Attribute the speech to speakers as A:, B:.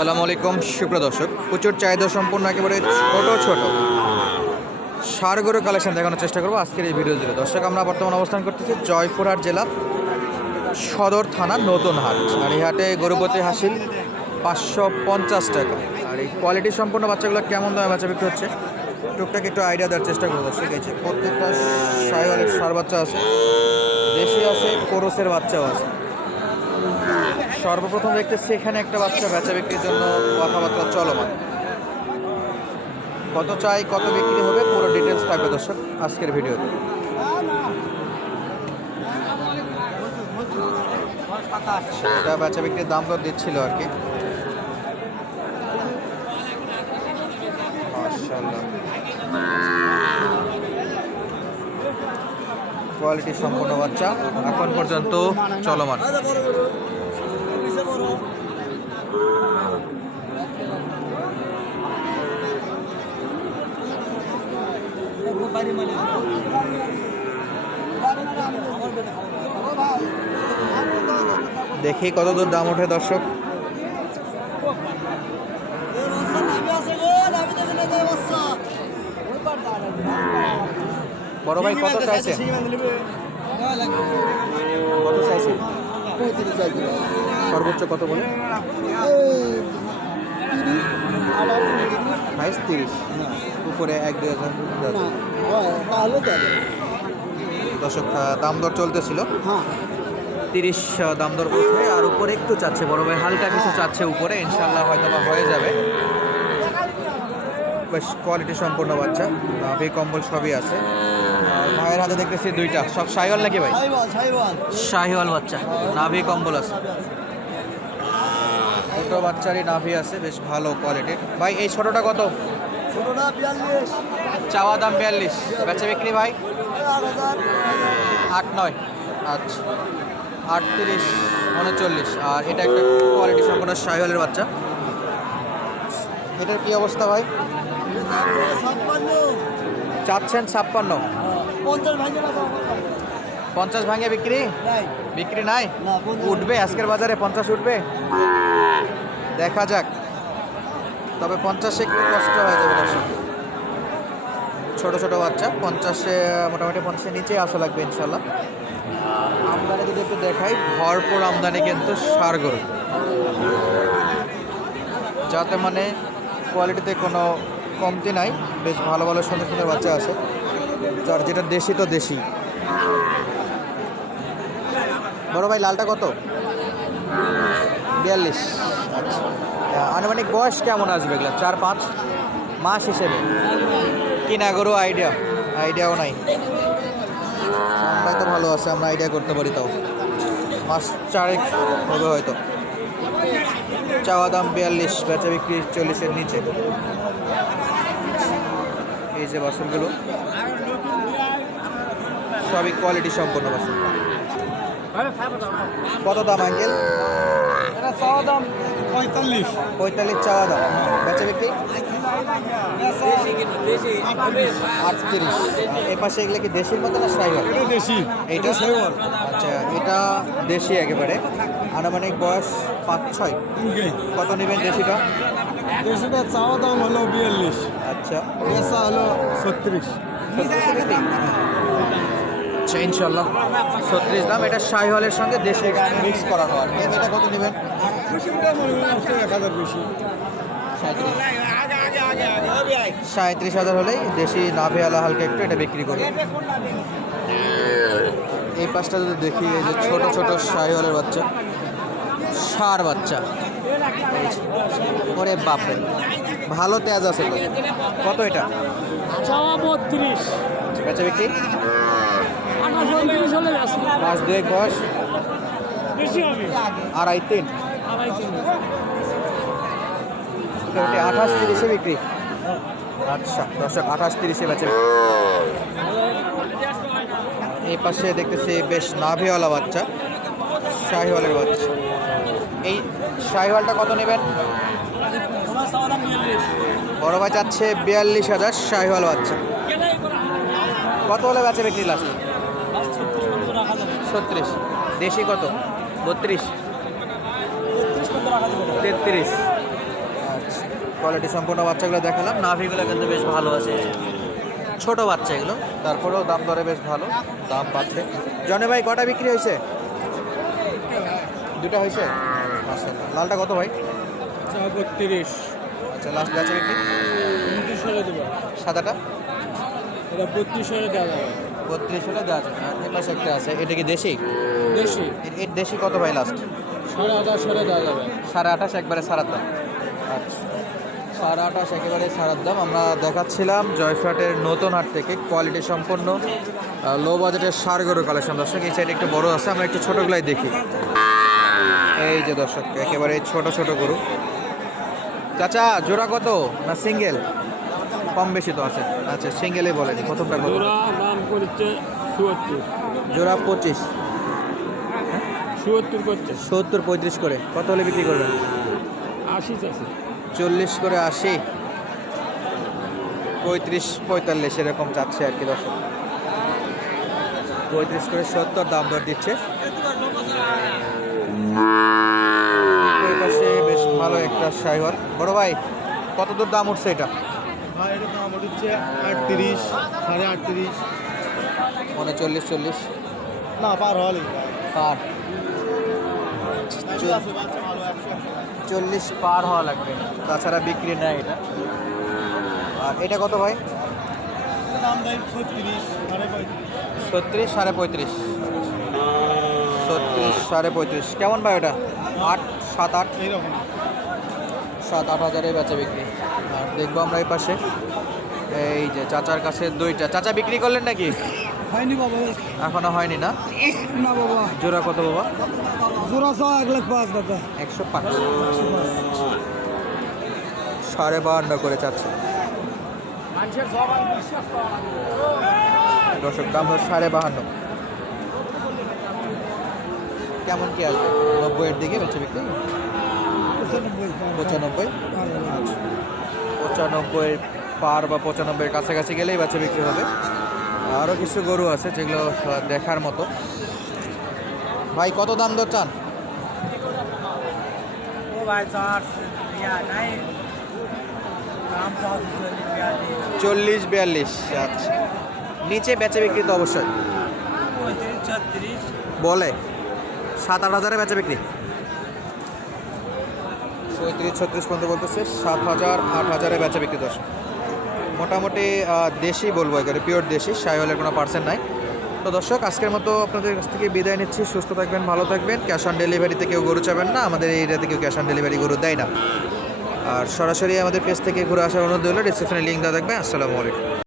A: আসসালামু আলাইকুম, সুপ্রিয় দর্শক। প্রচুর চাহিদা সম্পূর্ণ একেবারে ছোট ছোট। সারগরু কালেকশন দেখানোর চেষ্টা করব আজকের এই ভিডিও জুড়ে। দর্শক, আমরা বর্তমানে অবস্থান করতেছি জয়পুরহাট জেলা সদর থানা নতুন হাট। আর এই হাটে গরুপতি হাসিল পাঁচশো পঞ্চাশ টাকা। আর এই কোয়ালিটি সম্পূর্ণ বাচ্চাগুলো কেমন দামে বাচ্চা বিক্রি হচ্ছে? টুকটাক একটু আইডিয়া দেওয়ার চেষ্টা করব দর্শক, এই যে প্রত্যেকটা সাইওয়ালের সার বাচ্চা আছে। দেশি আছে, কোরসের বাচ্চাও আছে। সর্বপ্রথম দেখতেছি এখানে একটা বাচ্চা, বেচা বিক্রির জন্য কথাবার্তা চলমান। কত চাই, কত বিক্রি হবে, পুরো ডিটেলস থাকবে দর্শক আজকের ভিডিওতে। সেটা বেচা বিক্রির দাম দর দিচ্ছিল আর কি। কোয়ালিটি সম্পূর্ণ বাচ্চা, এখন পর্যন্ত চলমান। দেখি কত দূর দাম ওঠে দর্শক। বড় ভাই কত চাইছে? সর্বোচ্চ কত বলে? হাইস তিরিশ। উপরে এক দুই হাজার।
B: তাহলে
A: দর্শক দাম দর চলতেছিল।
B: হ্যাঁ।
A: তিরিশ দাম দর উঠে আর উপরে একটু চাচ্ছে। বড় ভাই হালকা কিছু চাচ্ছে উপরে ইনশাল্লাহ হয়তো বা হয়ে যাবে। বেশ কোয়ালিটি সম্পূর্ণ বাচ্চা। নাভি কম্বল সবই আছে। ভাইয়ের হাতে দেখতেছি দুইটা। সব সাইওয়াল নাকি ভাই? শাহিওয়াল বাচ্চা। নাভি কম্বল আছে। দুটো বাচ্চারই নাভি আছে বেশ ভালো কোয়ালিটির ভাই এই ছোটটা কত? চাওয়া দাম বিয়াল্লিশ। বেচা বিক্রি ভাই?
B: আট
A: নয়। আচ্ছা। আটত্রিশ উনচল্লিশ। আর এটা একটা কোয়ালিটি সম্পূর্ণ শাহিওয়ালের বাচ্চা। এটার কি অবস্থা ভাই? চাচ্ছেন ছাপ্পান্ন।
B: পঞ্চাশ ভাঙে
A: বিক্রি? বিক্রি নাই? উঠবে, আজকের বাজারে পঞ্চাশ উঠবে? দেখা যাক। তবে পঞ্চাশে একটু কষ্ট হয়ে যাবে দর্শক। ছোট ছোট বাচ্চা, পঞ্চাশে, মোটামুটি পঞ্চাশের নিচেই আসা লাগবে ইনশাল্লাহ আমদানি যদি একটু দেখাই, ভরপুর আমদানি কিন্তু সার গরু। যাতে মানে কোয়ালিটিতে কোনো কমতি নাই, বেশ ভালো ভালো, সুন্দর সুন্দর বাচ্চা আছে। যার যেটা দেশি, তো দেশি। বড় ভাই, লালটা কত? বিয়াল্লিশ। আচ্ছা। আনুমানিক বয়স কেমন আসবে এগুলো? চার, পাঁচ? মাস হিসেবে? কিনা গরু? আইডিয়া। আইডিয়াও নাই। আমরাই তো ভালো আছে, আমরা আইডিয়া করতে পারি তাও। মাস চারেক হবে হয়তো। চাওয়া দাম বিয়াল্লিশ, বেচা বিক্রি চল্লিশের নিচে। এই যে বাসনগুলো। সবই কোয়ালিটি সম্পন্ন বাসন। কত দাম আঙ্কেল?
B: চাওয়া দাম পঁয়তাল্লিশ।
A: পঁয়তাল্লিশ চাওয়া দাম। বেচা বিক্রি? আটত্রিশ। এ পাশে এগুলো কি দেশির মতো না সাইবার?
B: দেশি।
A: এইটা
B: সাইওয়াল
A: আচ্ছা এটা দেশি একেবারে। আনুমানিক বয়স পাঁচ ছয়। কত নেবেন দেশিটা?
B: দেশিটা চাওয়া দাম হলো বিয়াল্লিশ।
A: আচ্ছা।
B: পেশা হলো ছত্রিশ।
A: আচ্ছা ইনশাল্লাহ ছত্রিশ দাম। এটা শাহি হলের সঙ্গে দেশি মিক্স করা হয়। এটা কত নেবেন?
B: এক হাজার বেশি
A: সাঁত্রিশ হাজার হলেই দেশি নাভেওয়ালা হালকা একটু এটা বিক্রি করবে। এই পাশটা যদি দেখি এই যে ছোট ছোট শাহিওয়ালের বাচ্চা সার বাচ্চা। ওরে বাপরে ভালো তেজ আছে কত এটা?
C: বত্রিশ
A: বেচা বিক্রি? বয়স।
C: বেশি হবে।
A: আড়াই তিন। আঠাশ তিরিশে বিক্রি। আচ্ছা দর্শক আঠাশ তিরিশে বেচে। এই পাশে দেখতেছি বেশ নাভিওয়ালা বাচ্চা শাহিওয়ালের বাচ্চা। এই শাহিওয়ালটা কত নেবেন? বড় ভাই চাচ্ছে বিয়াল্লিশ হাজার শাহিওয়াল বাচ্চা। কত হলে বেচে বিক্রি লাস্ট?
C: ছত্রিশ।
A: দেশি কত? বত্রিশ।
C: তেত্রিশ।
A: কোয়ালিটি সম্পূর্ণ বাচ্চাগুলো দেখালাম। নাভিগুলো কিন্তু বেশ ভালো আছে। ছোট বাচ্চা এগুলো। তারপরেও দাম দরে বেশ ভালো। দাম পাচ্ছে। জনে ভাই কটা বিক্রি হয়েছে? দুটা হয়েছে। লালটা কত ভাই?
B: বত্রিশ।
A: আচ্ছা লাস্ট গাছে বিক্রি? সাদাটা?
B: এটা বত্রিশ দেওয়া যাবে
A: বত্রিশ হলে দেওয়া যাবে। আর পাশে একটা আছে এটা কি দেশি?
B: বেশি
A: এর- দেশি কত ভাই লাস্ট
B: সাড়ে আঠাশ হলে দেওয়া যাবে।
A: সাড়ে আঠাশ একবারে সারার দাম। আচ্ছা। সাড়ে আঠাশ একেবারে সারার দাম। আমরা দেখাচ্ছিলাম জয়ফ্রাটের নতুন হাট থেকে কোয়ালিটি সম্পন্ন লো বাজেটের সার গরু কালেকশন দর্শক এই সাইডে একটু বড় আছে আমরা একটু ছোটোগুলাই দেখি। এই যে দর্শক একেবারে ছোট ছোট গরু। চাচা জোড়া কত? না সিঙ্গেল কম বেশি তো আছে। আচ্ছা সিঙ্গেলই বলেন প্রথমটা
C: করছে চুয়াত্তর
A: জোড়া পঁচিশ।
C: চুয়াত্তর করছে।
A: সত্তর পঁয়ত্রিশ করে। কত হলে বিক্রি করবেন?
C: আশি আছে
A: চল্লিশ করে আশি। পঁয়ত্রিশ পঁয়তাল্লিশ এরকম চাচ্ছে আর কি দর্শক। পঁয়ত্রিশ করে সত্তর দাম দর দিচ্ছে। পাশে বেশ ভালো একটা সাইহর বড় ভাই কত দূর দাম উঠছে এটা?
B: ভাই এটা দাম হচ্ছে আটত্রিশ সাড়ে আটত্রিশ।
A: মানে চল্লিশ চল্লিশ।
B: না পার হলে
A: পার চল্লিশ পার হওয়া লাগবে। তাছাড়া বিক্রি নেয় এটা। আর এটা কত ভাই?
B: ছত্রিশ সাড়ে পঁয়ত্রিশ।
A: ছত্রিশ সাড়ে পঁয়ত্রিশ। কেমন ভাই ওটা? আট সাত আট? সাত আট হাজারে বেচা বিক্রি। আর দেখব আমরা এই পাশে। যে চাচার কাছে দুইটা। চাচা বিক্রি করলেন নাকি?
B: হয়নি বাবা।
A: এখনও হয়নি না?
B: না বাবা।
A: জোড়া কত বাবা?
B: জোড়া সহ এক লাখ পাঁচ দাদা।
A: একশো পাঁচ। সাড়ে বাহান্ন করে চাচ্ছে। দর্শক দাম হলো সাড়ে বাহান্ন। কেমন কি আসবে নব্বইয়ের দিকে বেঁচে বিক্রি? পঁচানব্বই। পঁচানব্বই? পঁচানব্বই পার বা পঁচানব্বইয়ের কাছাকাছি গেলেই বাচ্চা বিক্রি হবে। আরও কিছু গরু আছে যেগুলো দেখার মতো। ভাই কত দাম দর চান? চল্লিশ বিয়াল্লিশ। আচ্ছা। নিচে বেচে বিক্রি তো অবশ্যই। বলে সাত আট হাজারে বেচা বিক্রি। পঁয়ত্রিশ ছত্রিশ পর্যন্ত বলতেছে সাত হাজার আট হাজারে বেচা বিক্রি দশ মোটামুটি দেশি বলব এখানে পিওর দেশি সাইওয়ালের কোনো পার্সেন্ট নাই। তো দর্শক, আজকের মতো আপনাদের কাছ থেকে বিদায় নিচ্ছি, সুস্থ থাকবেন, ভালো থাকবেন। ক্যাশ অন ডেলিভারিতে কেউ গরু চাবেন না, আমাদের এরিয়াতে কেউ ক্যাশ অন ডেলিভারি গরু দেয় না। আর সরাসরি আমাদের পেজ থেকে ঘুরে আসার অনুরোধ হলো ডিসক্রিপশনে লিঙ্ক দেওয়া থাকবে। আসসালামু আলাইকুম।